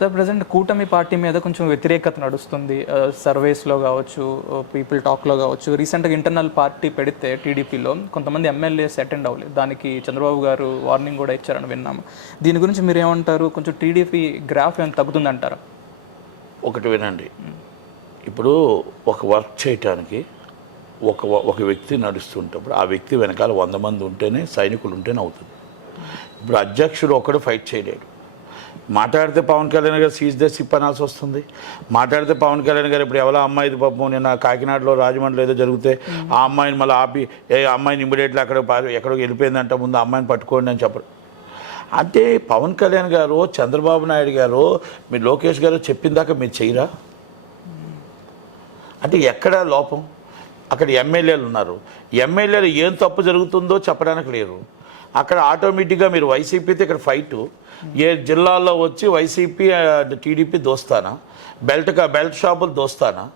The present కూటమి party మీద కొంచెం వ్యతిరేకత నడుస్తుంది. సర్వేస్లో కావచ్చు పీపుల్ టాక్లో కావచ్చు. రీసెంట్గా ఇంటర్నల్ పార్టీ పెడితే టీడీపీలో కొంతమంది ఎమ్మెల్యేస్ అటెండ్ అవ్వలేదు. దానికి చంద్రబాబు గారు వార్నింగ్ కూడా ఇచ్చారని విన్నాము. దీని గురించి మీరు ఏమంటారు కొంచెం టీడీపీ గ్రాఫ్ ఏమైనా తగ్గుతుందంటారా? ఒకటి వినండి. ఇప్పుడు ఒక వర్క్ చేయటానికి ఒక ఒక వ్యక్తి నడుస్తుంటప్పుడు ఆ వ్యక్తి వెనకాల వంద మంది ఉంటేనే సైనికులు ఉంటేనే అవుతుంది. ఇప్పుడు అధ్యక్షుడు ఒకడు ఫైట్ చేయలేడు. మాట్లాడితే పవన్ కళ్యాణ్ గారు సీజ్ ద సిప్ అనాల్సి వస్తుంది. మాట్లాడితే పవన్ కళ్యాణ్ గారు ఇప్పుడు ఎవరో అమ్మాయిది పాపం నేను కాకినాడలో రాజమండ్రిలో ఏదో జరిగితే ఆ అమ్మాయిని మళ్ళీ ఆపి ఏ అమ్మాయిని ఇమ్మీడియట్లీ అక్కడ పారి- ఎక్కడో వెళ్ళిపోయిందంట ముందు అమ్మాయిని పట్టుకోండి అని చెప్పరు. అంటే పవన్ కళ్యాణ్ గారు చంద్రబాబు నాయుడు గారు మీరు లోకేష్ గారు చెప్పిన దాకా మీరు చేయరా? అంటే ఎక్కడ లోపం? అక్కడ ఎమ్మెల్యేలు ఉన్నారు. ఎమ్మెల్యేలు ఏం తప్పు జరుగుతుందో చెప్పడానికి లేరు. అక్కడ ఆటోమేటిక్గా మీరు వైసీపీతో ఇక్కడ ఫైటు ఏ జిల్లాల్లో వచ్చి వైసీపీ టీడీపీ దోస్తానా? బెల్ట్ బెల్ట్ షాపులు దోస్తానా?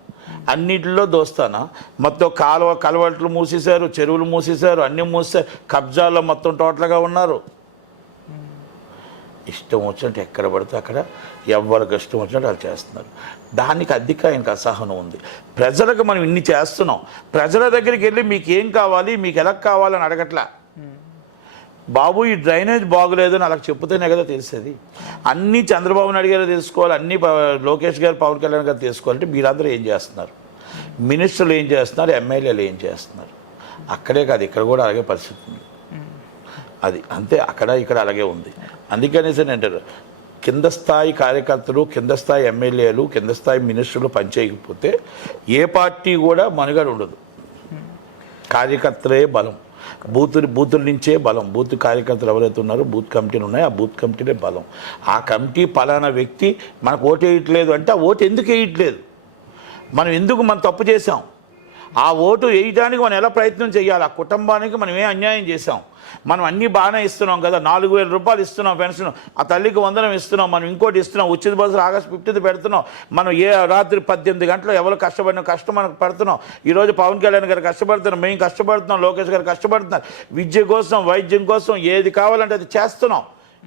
అన్నిటిలో దోస్తానా? మొత్తం కాలువ కలవట్లు మూసేశారు చెరువులు మూసేశారు అన్నీ మూసేశారు కబ్జాల్లో మొత్తం టోటల్గా ఉన్నారు. ఇష్టం వచ్చినట్టు ఎక్కడ పడితే అక్కడ ఎవరికి ఇష్టం వచ్చినట్టు వాళ్ళు చేస్తున్నారు. దానికి అధిక ఆయనకు అసహనం ఉంది. ప్రజలకు మనం ఇన్ని చేస్తున్నాం. ప్రజల దగ్గరికి వెళ్ళి మీకు ఏం కావాలి మీకు ఎలా కావాలని అడగట్లా. బాబు ఈ డ్రైనేజ్ బాగులేదు అని అలా చెప్తేనే కదా తెలిసేది. అన్నీ చంద్రబాబు నాయుడు గారు తెలుసుకోవాలి అన్నీ ప- లోకేష్ గారు పవన్ కళ్యాణ్ గారు తెలుసుకోవాలంటే మీరందరూ ఏం చేస్తున్నారు? మినిస్టర్లు ఏం చేస్తున్నారు? ఎమ్మెల్యేలు ఏం చేస్తున్నారు? అక్కడే కాదు ఇక్కడ కూడా అలాగే పరిస్థితి ఉంది. అది అంతే అక్కడ ఇక్కడ అలాగే ఉంది. అందుకనేసి అంటారు కింద స్థాయి కార్యకర్తలు కింద స్థాయి ఎమ్మెల్యేలు కింద స్థాయి మినిస్టర్లు పనిచేయకపోతే ఏ పార్టీ కూడా మనుగడ ఉండదు. కార్యకర్తలే బలం. బూత్ బూతుల నుంచే బలం. బూత్ కార్యకర్తలు ఎవరైతే ఉన్నారో బూత్ కమిటీలు ఉన్నాయో ఆ బూత్ కమిటీలే బలం. ఆ కమిటీ పలానా వ్యక్తి మనకు ఓటు వేయట్లేదు అంటే ఆ ఓటు ఎందుకు వేయట్లేదు? మనం ఎందుకు మనం తప్పు చేసాం ఆ ఓటు వేయడానికి మనం ఎలా ప్రయత్నం చేయాలి? ఆ కుటుంబానికి మనం ఏ అన్యాయం చేసాం మనం అన్నీ బాగానే ఇస్తున్నాం కదా నాలుగు వేల రూపాయలు ఇస్తున్నాం పెన్షన్ ఆ తల్లికి వందనం ఇస్తున్నాం మనం ఇంకోటి ఇస్తున్నాం ఉచిత బస్సులు ఆగస్ట్ ఫిఫ్టీన్త్ పెడుతున్నాం మనం ఏ రాత్రి పద్దెనిమిది గంటలు ఎవరు కష్టపడిన కష్టం మనకు పడుతున్నాం. ఈరోజు పవన్ కళ్యాణ్ గారు కష్టపడుతున్నాం మేము కష్టపడుతున్నాం లోకేష్ గారు కష్టపడుతున్నారు. విద్య కోసం వైద్యం కోసం ఏది కావాలంటే అది చేస్తున్నాం.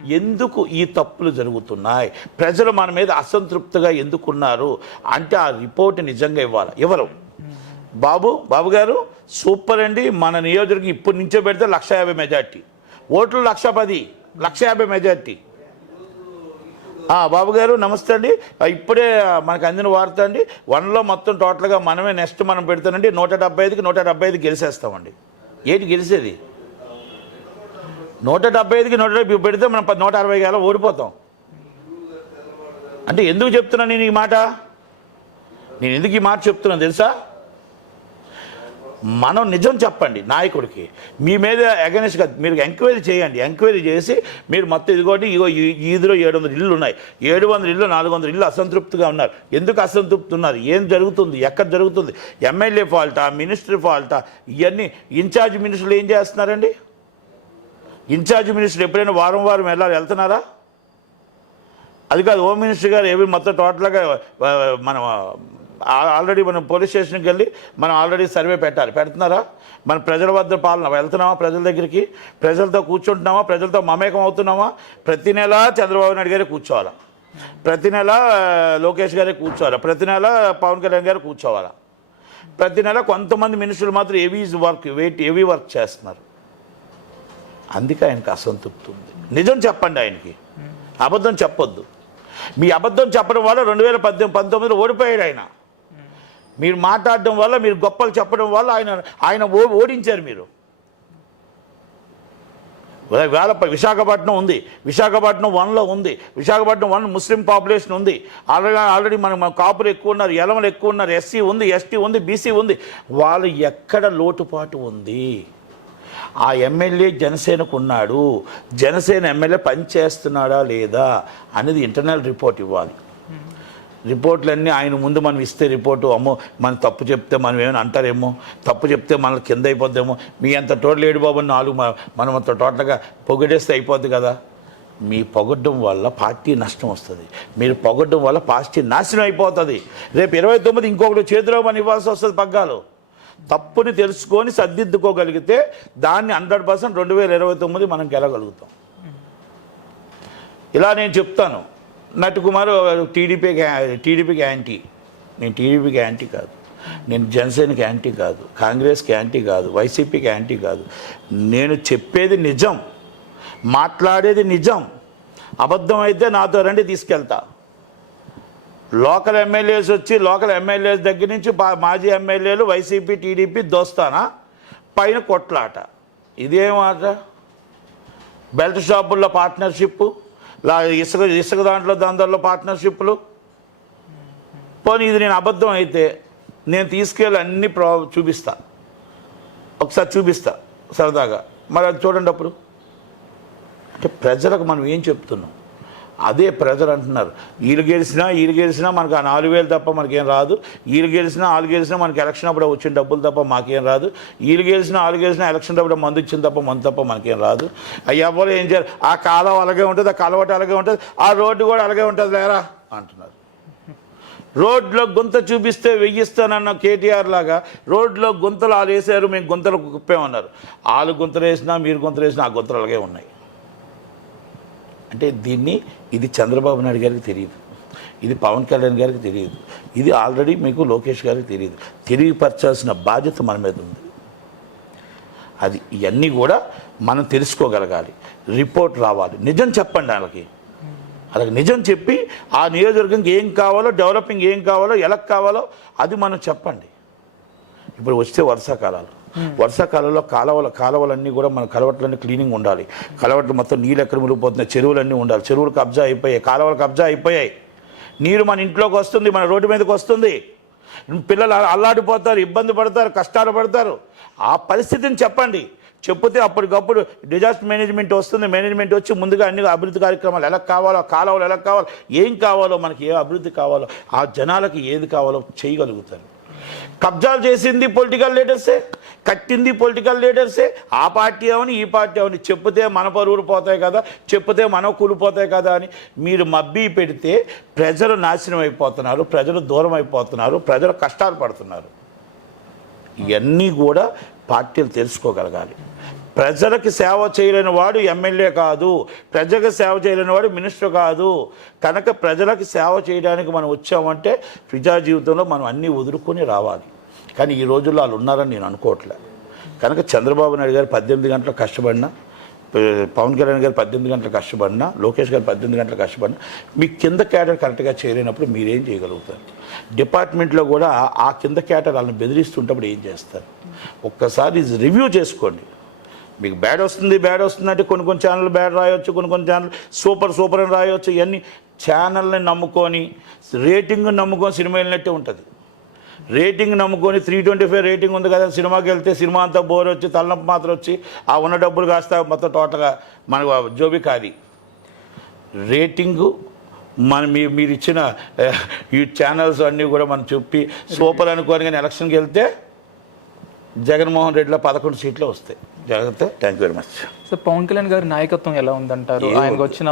ఎందుకు ఈ తప్పులు జరుగుతున్నాయి? ప్రజలు మన మీద అసంతృప్తిగా ఎందుకున్నారు? అంటే ఆ రిపోర్ట్ నిజంగా ఇవ్వాలి? ఎవరు? బాబు బాబు గారు సూపర్ అండి. మన నియోజకవర్గం ఇప్పటి నుంచో పెడితే లక్ష యాభై మెజార్టీ. ఓట్లు లక్ష పది లక్ష యాభై మెజార్టీ. బాబు గారు నమస్తే అండి. ఇప్పుడే మనకు అందిన వార్త అండి. వన్లో మొత్తం టోటల్గా మనమే నెక్స్ట్ మనం పెడతానండి. నూట డెబ్బై ఐదుకి నూట డెబ్బై ఐదు గెలిచేస్తామండి. ఏంటి గెలిచేది? నూట డెబ్బై ఐదుకి నూట డెబ్బై పెడితే మనం నూట అరవై గల ఓడిపోతాం. అంటే ఎందుకు చెప్తున్నాను నేను ఈ మాట? నేను ఎందుకు ఈ మాట చెప్తున్నాను తెలుసా? మనం నిజం చెప్పండి నాయకుడికి. మీ మీద అగెనిస్ట్గా మీరు ఎంక్వైరీ చేయండి ఎంక్వైరీ చేసి మీరు మొత్తం ఇదిగోటి ఇగో ఈ ఏడు వందల ఇల్లు ఉన్నాయి. ఏడు వందల ఇల్లు నాలుగు వందల ఇల్లు అసంతృప్తిగా ఉన్నారు. ఎందుకు అసంతృప్తి ఉన్నారు? ఏం జరుగుతుంది? ఎక్కడ జరుగుతుంది? ఎమ్మెల్యే ఫాల్టా మినిస్టర్ ఫాల్టా ఇవన్నీ ఇన్ఛార్జ్ మినిస్టర్లు ఏం చేస్తున్నారండి? ఇన్ఛార్జ్ మినిస్టర్ ఎప్పుడైనా వారం వారం వెళ్ళాలి వెళ్తున్నారా? అది కాదు హోమ్ మినిస్టర్ గారు ఏవి మొత్తం టోటల్గా మన మనం ఆల్రెడీ మనం పోలీస్ స్టేషన్కి వెళ్ళి మనం ఆల్రెడీ సర్వే పెట్టాలి. పెడుతున్నారా? మన ప్రజల వద్ద పాలన వెళ్తున్నామా ప్రజల దగ్గరికి? ప్రజలతో కూర్చుంటున్నామా? ప్రజలతో మమేకం అవుతున్నామా? ప్రతి నెల చంద్రబాబు నాయుడు గారే కూర్చోవాలా? ప్రతి నెల లోకేష్ గారే కూర్చోవాలా? ప్రతి నెల పవన్ కళ్యాణ్ గారు కూర్చోవాలా? ప్రతి నెల కొంతమంది మినిస్టర్లు మాత్రం ఏవీ వర్క్ వెయిట్ ఎవీ వర్క్ చేస్తున్నారు. అందుకే ఆయనకు అసంతృప్తి ఉంది. నిజం చెప్పండి ఆయనకి. అబద్ధం చెప్పొద్దు. మీ అబద్ధం చెప్పడం వల్ల రెండు వేల పద్దెనిమిది పంతొమ్మిదిలో ఓడిపోయాడు ఆయన. మీరు మాట్లాడడం వల్ల మీరు గొప్పలు చెప్పడం వల్ల ఆయన ఆయన ఓ- ఓడించారు మీరు. వేల విశాఖపట్నం ఉంది. విశాఖపట్నం వన్లో ఉంది. విశాఖపట్నం వన్ ముస్లిం పాపులేషన్ ఉంది. ఆల్రెడీ ఆల్రెడీ మన మన కాపులు ఎక్కువ ఉన్నారు ఎలమలు ఎక్కువ ఉన్నారు ఎస్సీ ఉంది ఎస్టీ ఉంది బీసీ ఉంది. వాళ్ళు ఎక్కడ లోటుపాటు ఉంది? ఆ ఎమ్మెల్యే జనసేనకు ఉన్నాడు. జనసేన ఎమ్మెల్యే పనిచేస్తున్నాడా లేదా అనేది ఇంటర్నల్ రిపోర్ట్ ఇవ్వాలి. రిపోర్ట్లన్నీ ఆయన ముందు మనం ఇస్తే రిపోర్టు అమ్మో మనం తప్పు చెప్తే మనం ఏమైనా అంటారేమో తప్పు చెప్తే మనల్ని కింద అయిపోద్దేమో మీ అంత టోటల్ ఏడు బాబు నాలుగు మనం అంత టోటల్గా పొగిడేస్తే అయిపోద్ది కదా. మీ పొగడ్డం వల్ల పార్టీ నష్టం వస్తుంది. మీరు పొగడ్డం వల్ల పార్టీ నాశనం అయిపోతుంది. రేపు ఇరవై తొమ్మిది ఇంకొకటి చేతిలో మన ఇవ్వాల్సి వస్తుంది పగ్గాలు. తప్పుని తెలుసుకొని సర్దిద్దుకోగలిగితే దాన్ని హండ్రెడ్ పర్సెంట్ రెండు వేల ఇరవై తొమ్మిది మనం గెలగలుగుతాం. ఇలా నేను చెప్తాను. నటుకుమార్ టీడీపీకి టీడీపీకి యాంటీ నేను టీడీపీకి యాంటీ కాదు. నేను జనసేనకి యాంటీ కాదు. కాంగ్రెస్కి యాంటీ కాదు. వైసీపీకి యాంటీ కాదు. నేను చెప్పేది నిజం. మాట్లాడేది నిజం. అబద్ధం అయితే నాతో రండి తీసుకెళ్తా. లోకల్ ఎమ్మెల్యేస్ వచ్చి లోకల్ ఎమ్మెల్యేస్ దగ్గర నుంచి మాజీ ఎమ్మెల్యేలు వైసీపీ టీడీపీ దోస్తానా? పైన కొట్లాట. ఇదేం ఆట బెల్ట్ షాపుల్లో పార్ట్నర్షిప్ ఇసుక ఇసుక దాంట్లో దాంట్లో పార్ట్నర్షిప్లు. పోనీ ఇది నేను అబద్ధం అయితే నేను తీసుకెళ్ళి అన్ని ప్రా చూపిస్తా. ఒకసారి చూపిస్తా సరదాగా. మరి అది చూడండి అప్పుడు. అంటే ప్రజలకు మనం ఏం చెప్తున్నాం? అదే ప్రజలు అంటున్నారు. వీళ్ళు గెలిచినా వీళ్ళు గెలిచినా మనకు ఆ నాలుగు వేలు తప్ప మనకేం రాదు. వీళ్ళు గెలిచినా వాళ్ళు గెలిచినా మనకి ఎలక్షన్ అప్పుడు వచ్చిన డబ్బులు తప్ప మాకేం రాదు. వీళ్ళు గెలిచినా వాళ్ళు గెలిచినా ఎలక్షన్ అప్పుడు మందు ఇచ్చిన తప్ప మందు తప్ప మనకేం రాదు. అవి ఏం చేయాలి ఆ కాలం అలాగే ఉంటుంది ఆ కలవట అలాగే ఉంటుంది ఆ రోడ్డు కూడా అలాగే ఉంటుంది లేరా? అంటున్నారు. రోడ్లో గుంత చూపిస్తే వెయ్యిస్తానన్న కేటీఆర్ లాగా రోడ్లో గుంతలు వాళ్ళు వేసారు మేము గుంతలు కుప్పేమన్నారు. వాళ్ళు గుంతలు వేసినా మీరు గుంతలు వేసినా ఆ గుంతలు అలాగే ఉన్నాయి. అంటే దీన్ని ఇది చంద్రబాబు నాయుడు గారికి తెలియదు. ఇది పవన్ కళ్యాణ్ గారికి తెలియదు. ఇది ఆల్రెడీ మీకు లోకేష్ గారికి తెలియదు. తెలియపరచాల్సిన బాధ్యత మన మీద ఉంది. అది ఇవన్నీ కూడా మనం తెలుసుకోగలగాలి. రిపోర్ట్ రావాలి. నిజం చెప్పండి వాళ్ళకి. అలాగే నిజం చెప్పి ఆ నియోజకవర్గంకి ఏం కావాలో డెవలపింగ్ ఏం కావాలో ఎలా కావాలో అది మనం చెప్పండి. ఇప్పుడు వస్తే వర్షాకాలాలు Hmm. వర్షాకాలంలో కాలువల కాలువలన్నీ కూడా మన కలవట్లన్నీ క్లీనింగ్ ఉండాలి. కలవట్లు మొత్తం నీళ్ళు ఎక్కడ మునిగిపోతున్నాయి? చెరువులన్నీ ఉండాలి. చెరువులు కబ్జా అయిపోయాయి. కాలువలు కబ్జా అయిపోయాయి. నీరు మన ఇంట్లోకి వస్తుంది మన రోడ్డు మీదకి వస్తుంది. పిల్లలు అల్లాడిపోతారు ఇబ్బంది పడతారు కష్టాలు పడతారు. ఆ పరిస్థితిని చెప్పండి. చెప్తే అప్పటికప్పుడు డిజాస్టర్ మేనేజ్మెంట్ వస్తుంది. మేనేజ్మెంట్ వచ్చి ముందుగా అన్ని అభివృద్ధి కార్యక్రమాలు ఎలా కావాలో కాలువలు ఎలా కావాలో ఏం కావాలో మనకి ఏ అభివృద్ధి కావాలో ఆ జనాలకి ఏది కావాలో చేయగలుగుతారు. కబ్జాలు చేసింది పొలిటికల్ లీడర్సే కట్టింది పొలిటికల్ లీడర్సే. ఆ పార్టీ అవని ఈ పార్టీ అవని చెప్తే మన పరువులు పోతాయి కదా చెప్తే మన కూలిపోతాయి కదా అని మీరు మబ్బి పెడితే ప్రజలు నాశనం అయిపోతున్నారు ప్రజలు దూరం అయిపోతున్నారు ప్రజలు కష్టాలు పడుతున్నారు. ఇవన్నీ కూడా పార్టీలు తెలుసుకోగలగాలి. ప్రజలకు సేవ చేయలేని వాడు ఎమ్మెల్యే కాదు. ప్రజలకు సేవ చేయలేని వాడు మినిస్టర్ కాదు. కనుక ప్రజలకు సేవ చేయడానికి మనం వచ్చామంటే ప్రజా జీవితంలో మనం అన్నీ వదులుకొని రావాలి. కానీ ఈ రోజుల్లో వాళ్ళు ఉన్నారని నేను అనుకోవట్లే. కనుక చంద్రబాబు నాయుడు గారు పద్దెనిమిది గంటలు కష్టపడినా పవన్ కళ్యాణ్ గారు పద్దెనిమిది గంటలు కష్టపడినా లోకేష్ గారు పద్దెనిమిది గంటలు కష్టపడినా మీ కింద క్యాడర్ కరెక్ట్గా చేరినప్పుడు మీరేం చేయగలుగుతారు? డిపార్ట్మెంట్లో కూడా ఆ కింద క్యాడర్ వాళ్ళని బెదిరిస్తుంటప్పుడు ఏం చేస్తారు? ఒక్కసారి రివ్యూ చేసుకోండి. మీకు బ్యాడ్ వస్తుంది బ్యాడ్ వస్తుంది అంటే కొన్ని కొన్ని ఛానల్ బ్యాడ్ రాయొచ్చు కొన్ని కొన్ని ఛానల్ సూపర్ సూపర్ అని రాయొచ్చు. ఇవన్నీ ఛానల్ని నమ్ముకొని రేటింగ్ నమ్ముకొని సినిమా వెళ్ళినట్టే ఉంటుంది. రేటింగ్ నమ్ముకొని త్రీ ట్వంటీ ఫైవ్ రేటింగ్ ఉంది కదా సినిమాకి వెళ్తే సినిమా అంతా బోర్ వచ్చి తలనొప్పి మాత్రం వచ్చి ఆ ఉన్న డబ్బులు కాస్త మొత్తం టోటల్గా మన జోబి కాది రేటింగు మన మీ మీరు ఇచ్చిన ఈ ఛానల్స్ అన్నీ కూడా మనం చెప్పి సూపర్ అనుకోని కానీ ఎలక్షన్కి వెళ్తే జగన్మోహన్ రెడ్డిలో పదకొండు సీట్లు వస్తాయి. జాగ్రత్త. Thank you very much so Pawan Kalyan గారి నాయకత్వం ఎలా ఉందంటారు. ఆయనకు వచ్చిన